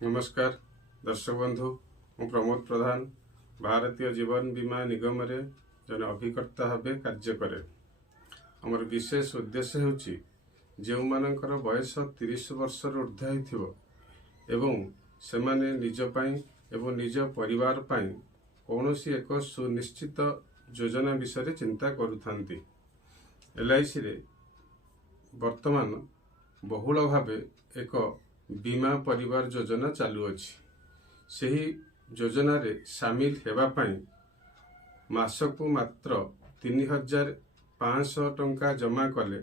नमस्कार दर्शक बंधु मु प्रमोद प्रधान भारतीय जीवन बीमा निगम रे जन अभिकर्ता भाव कार्य करे। आमर विशेष उद्देश्य होची जो मानकर बयस 30 वर्ष ऊर्ध्व होइथिबो एवं सेमाने निज पई एवं निज परिवार पई कौनसी एक सुनिश्चित योजना विषय चिंता करुथांती। LIC रे वर्तमान बहुल भावे एक बीमा परिवार योजना चालू अछि। सही योजना रे शामिल हेबा पई मासकु मात्र 3500 टंका जमा कले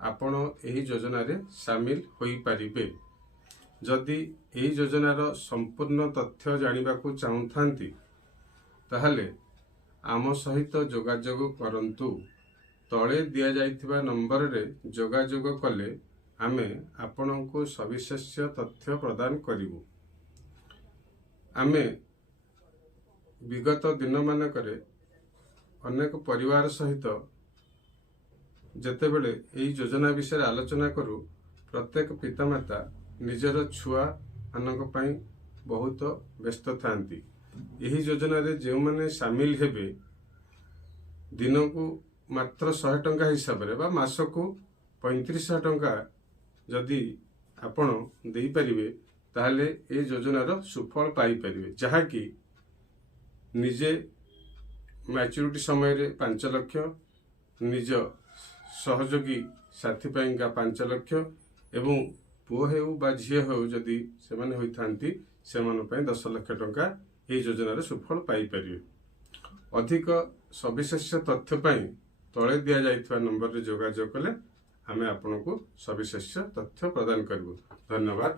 आपण एही योजना रे शामिल होई परिबे। जदि एही योजनार संपूर्ण तथ्य जानिबाकु चाहुथांती ताहले आम सहित जोगाजोग करंतु। तले दिया जाइथिबा नंबर रे जोगाजोग कले आमे आपनको सविशेष तथ्य प्रदान करिवु। आमे विगत दिन मानकरे अनेक परिवार सहित जेतेबेले एही योजना विषय आलोचना करू प्रत्येक पितामाता निजर छुआ मानक पई बहुत व्यस्त थांती। एही योजना रे जे माने शामिल हेबे दिनकू मात्र 100 टंका हिसाब रे बा मासकू 3500 टंका जदि आपण देई परिबे ताहले ए योजनार सुफल पाई परिबे। जहा कि निजे मैच्योरिटी समय रे 5 लाख निज सहयोगी साथी पाइंका 5 लाख एवं पुओ हेउ बा झियो हेउ जदि सेमाने होइथांती सेमान पई 10 लाख टंका ए योजनार सुफल पाई परिबे। अधिक सविशेष तथ्य पई तले दिया जाइथिबा नंबर रे जोगाजोग कले आमे आपनको सविशेष तथ्य प्रदान करबो। धन्यवाद।